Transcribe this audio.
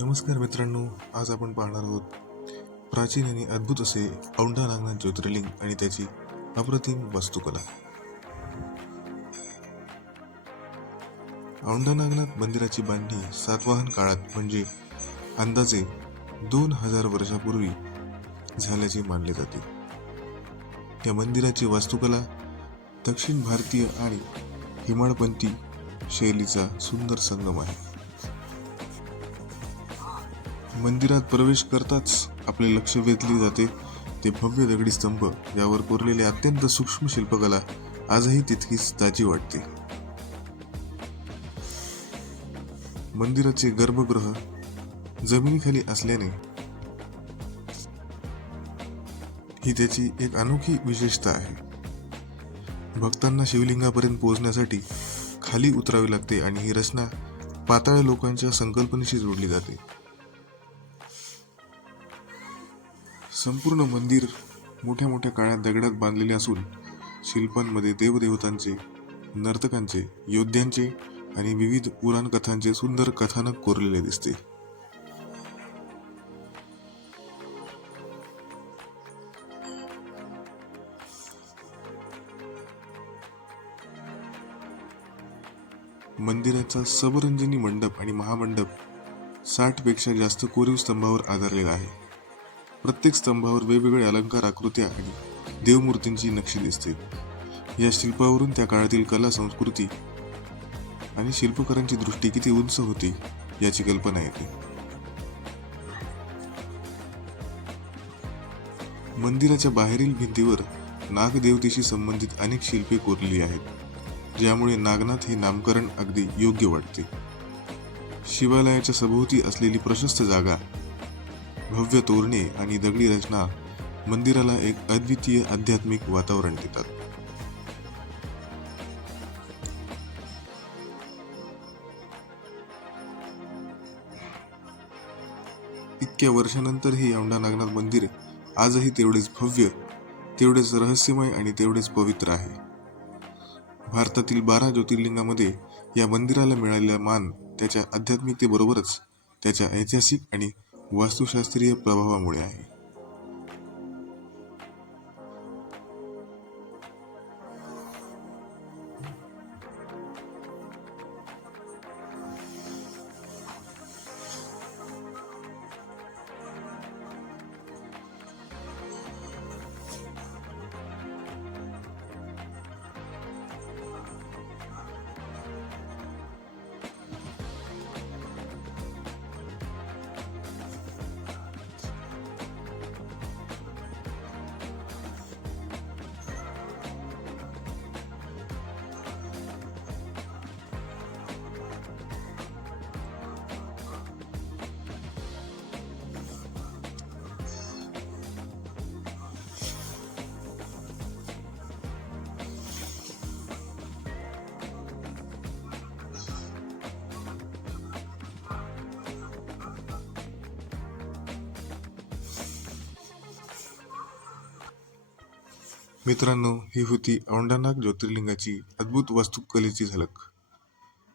नमस्कार मित्रांनो, आज आपण पाहणार आहोत प्राचीन आणि अद्भुत असे औंढा नागनाथ ज्योतिर्लिंग आणि त्याची अप्रतिम वास्तुकला. औंढा नागनाथ मंदिराची बांधणी सातवाहन काळात म्हणजे अंदाजे 2000 वर्षापूर्वी झाल्याचे मानले जाते. या मंदिराची वास्तुकला दक्षिण भारतीय आणि हिमाळपंथी शैलीचा सुंदर संगम आहे. मंदिरात प्रवेश करताच आपले लक्ष वेधले जाते ते भव्य दगडी स्तंभ, यावर कोरलेले अत्यंत सूक्ष्म शिल्पकला आजही तितकीच ताजी वाटते. मंदिराचे गर्भगृह जमिनीखाली असल्याने ही त्याची एक अनोखी विशेषता आहे. भक्तांना शिवलिंगापर्यंत पोहोचण्यासाठी खाली उतरावे लागते आणि ही रचना पाताळ लोकांच्या संकल्पनेशी जोडली जाते. संपूर्ण मंदिर मोठ्या मोठ्या काळ्या दगडात बांधलेले असून शिल्पांमध्ये देवदेवतांचे, नर्तकांचे, योद्ध्यांचे आणि विविध पुराण कथांचे सुंदर कथानक कोरलेले दिसते. मंदिराचा सबरंजनी मंडप आणि महामंडप 60 पेक्षा जास्त कोरीव स्तंभावर आधारलेला आहे. प्रत्येक स्तंभावर वेगवेगळे अलंकार, आकृत्या आणि देवमूर्तींची नक्षी दिसते. या शिल्पावरून त्या काळातील कला, संस्कृती आणि शिल्पकारांची दृष्टी किती उंच होती याची कल्पना येते. मंदिराच्या बाहेरील भिंतीवर नागदेवतेशी संबंधित अनेक शिल्पे कोरलेली आहेत, ज्यामुळे नागनाथ हे नामकरण अगदी योग्य वाटते. शिवालयाच्या सभोवती असलेली प्रशस्त जागा, भव्य तोरणे आणि दगडी रचना मंदिराला एक अद्वितीय आध्यात्मिक वातावरण देतात. इतक्या वर्षानंतरही औंढा नागनाथ मंदिर आजही तेवढेच भव्य, तेवढेच रहस्यमय आणि तेवढेच पवित्र आहे. भारतातील 12 ज्योतिर्लिंगामध्ये या मंदिराला मिळालेला मान त्याच्या आध्यात्मिकतेबरोबरच त्याच्या ऐतिहासिक आणि वास्तुशास्त्रीय प्रभावामुळे आहे. मित्रांनो, ही होती औंढा नाग ज्योतिर्लिंगाची अद्भुत वास्तुकलेची झलक.